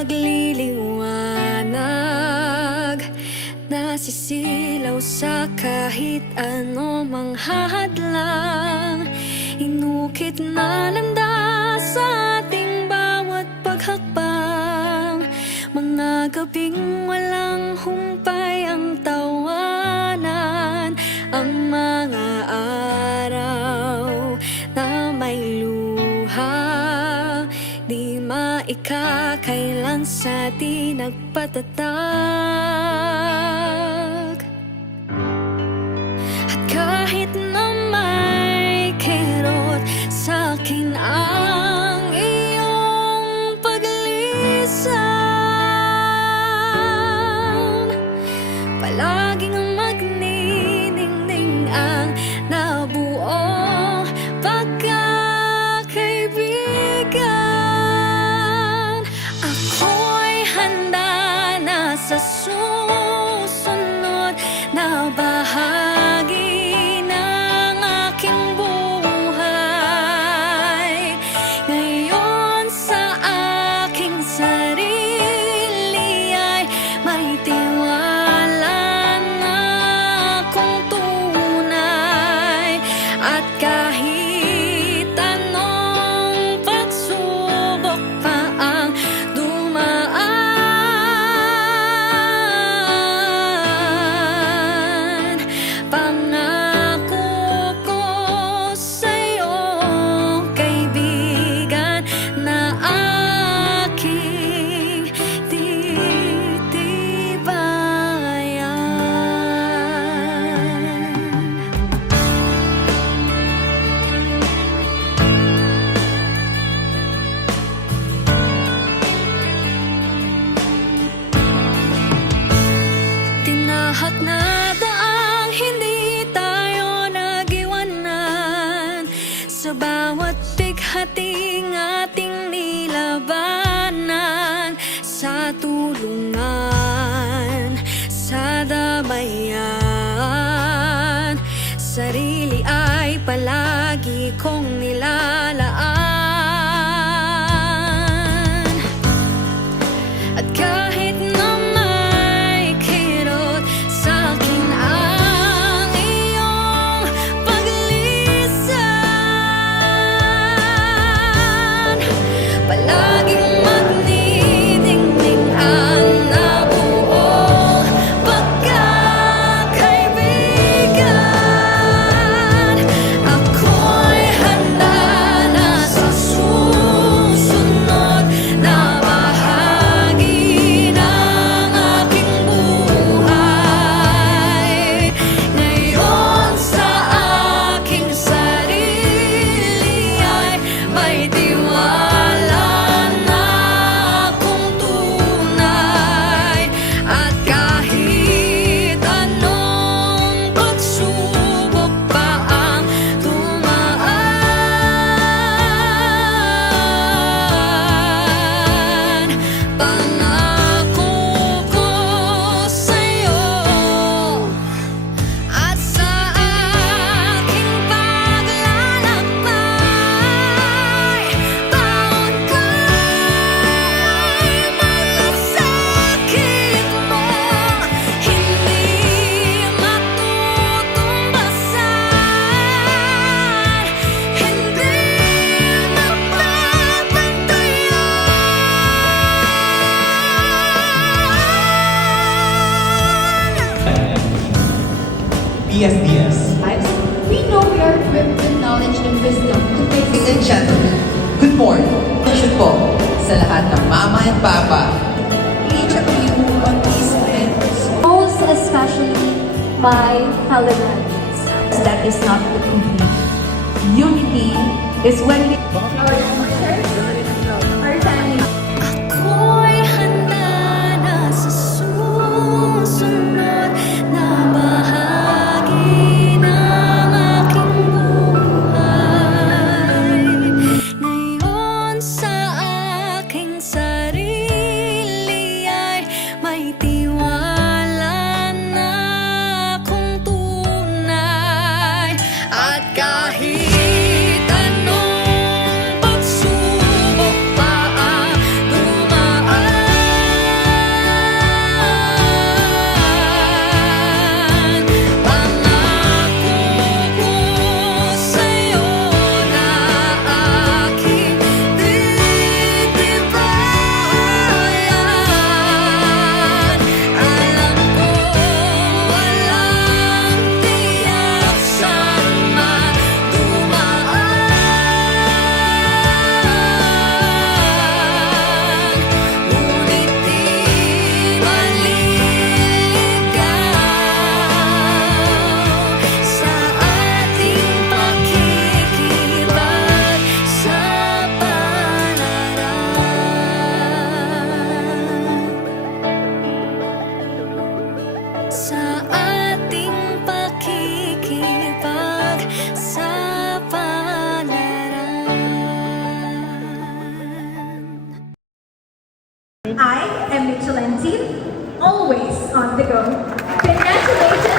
magliliwanag, nasisilaw sa kahit ano mang hadlang. Inukit na landas sa ating bawat paghakbang, mga gabing walang humpay ang tawanan, ang mga araw na may luha, di maikakailan sa di nagpatatag. At kahit na may kirot, sa'kin ang iyong paglisan. Palaging magniningning ang nabuong pagkakaibigan. Ako'y handa na sa susunod na bahagi ng aking buhay. Ngayon sa aking sarili ay may tiwala na akong tunay. At kahit anong pagsubok pa ang dumaan, pangako ko sa'yo, kaibigan, na aking titibayan. Tinahak na daang hindi tayo nag-iwanan, sa bawat bighating ating nilabanan, sa tulungan, sa damayan, sarili ay palagi kong nilalaan. At kahit na may kirot, sa'kin ang iyong paglisan. Palaging magniningning ang nabuong pagkakaibigan. Ako'y handa na sa susunod na bahagi ng aking buhay. Ngayon sa aking sarili ay may tiwala na akong tunay. At kahit anong pagsubok pa ang dumaan, pangako ko sa'yo at sa aking paglalakbay, baon ko'y malasakit mo, hindi matutumbasan, hindi mapapantayan. PSDS. We know we are equipped with knowledge and wisdom to face Ladies and gentlemen, good morning. Question po sa lahat ng mama at papa. Each of you on these events. most especially my fellow graduates. That is not the complete. Unity is when we Our teachers, our family. Ako'y handa na sa susunod na bahagi ng aking buhay. Ngayon sa aking sarili ay may tiwala na akong tunay. At kahit anong I am Michelin Team, always on the go. Congratulations!